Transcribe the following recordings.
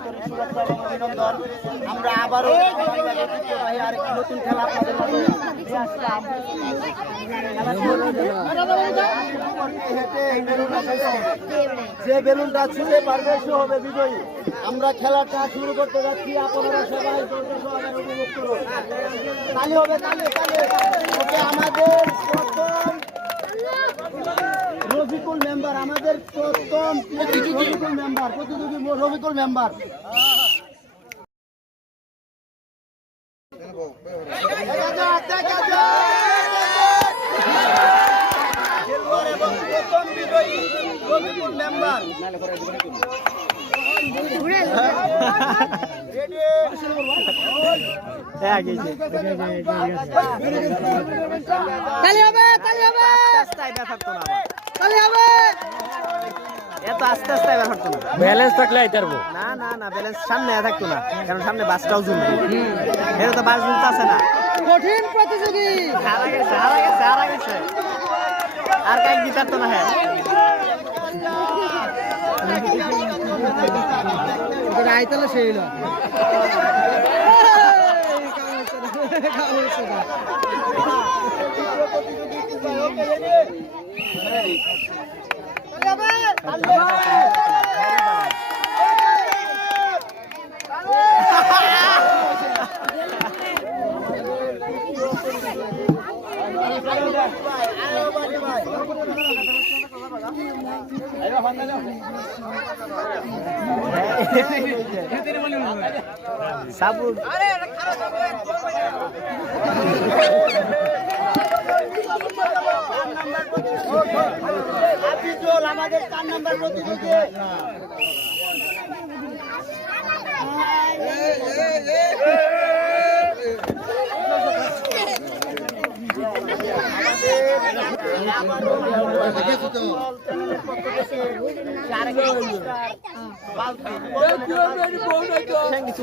আন্তরিক এবং অভিনন্দন আমরা আবারও আরেকটি নতুন খেলা। যে বেলুনটা ছুঁতে পারবে সে হবে বিজয়ী। আমরা খেলাটা শুরু করতে যাচ্ছি, আপনারা সবাই তালি হবে ওকে, আমাদের রফিকুল মেম্বার আমাদের প্রথম রফিকুল মেম্বার প্রতিযোগী রফিকুল মেম্বার প্রথম বিজয়ী রফিকুল মেম্বার। তালি হবে তালি হবে। তালি হবে এত আস্তে আস্তে এবার না। ব্যালেন্স থাকলে না না না ব্যালেন্স সামনে থাকতো না কারণ সামনে বাসটাও ঝুলবে এটা তো বাস ঝুলতে আছে না। কঠিন প্রতিযোগী। হারা গেছে হারা গেছে হারা গেছে। আর কাই দিতে তো না হ্যাঁ। আইতালে সেই সাবুর হাফিজুল আমাদের চার নাম্বার প্রতিযোগী কিছু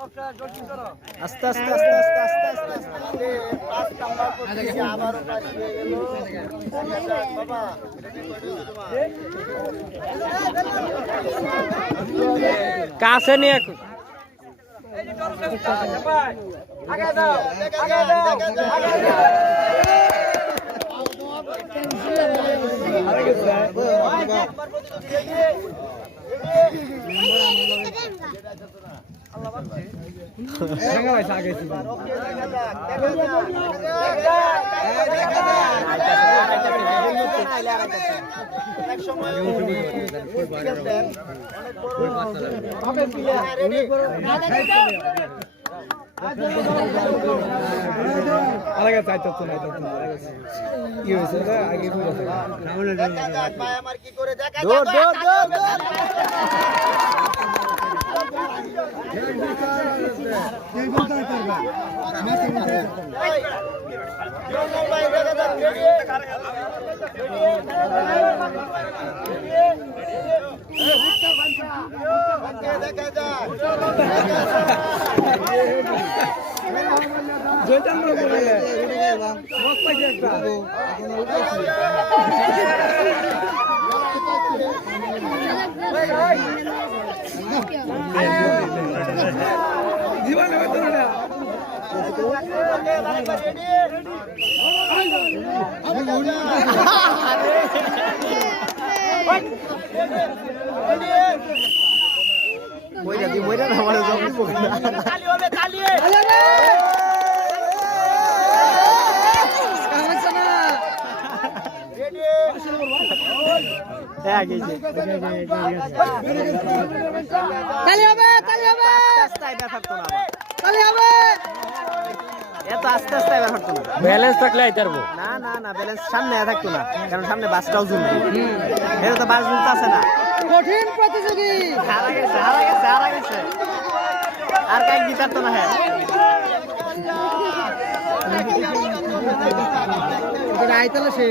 আস্তে আস্তে আস্তে আস্তে আস্তে আস্তে আস্তে আবারও গেল বাবা কাছে নিয়ে এক- দেখা যাক, দেখা যাক। দেখা যাক ভাই আমার কি করে দৌড় দৌড় দৌড় ভাই দেখা রেডি মইরা দি মইরা না মানে জব দিব হবে তালি রেডি হ্যাঁ গেছে হবে তালি হবে। তালি হবে। এত আস্তে আস্তে এবার হতো না। ব্যালেন্স থাকলে আইতে পারব। না না না ব্যালেন্স সামনে থাকতো না কারণ সামনে বাসটাও ঝুলবে এটা তো বাস না। কঠিন প্রতিযোগী। হারা গেছে হারা গেছে হারা গেছে। আর কাই গিটার তো না হ্যাঁ। আইতালে সেই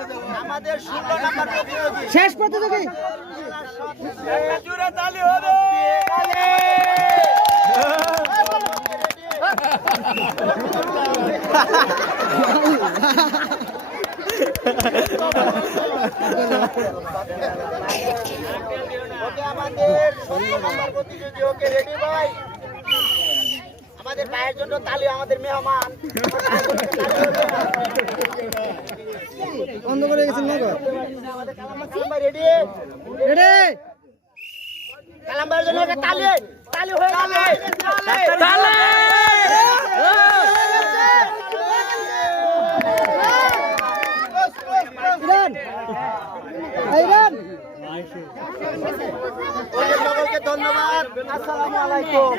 শেষ প্রতিযোগী। আমাদের ভাইয়ের জন্য তালি আমাদের মেহমান। বন্ধ করে গেছেন নগর। আমাদের রেডি জন্য তালি তালি হয়ে তালে সকলকে ধন্যবাদ। আসসালামু আলাইকুম।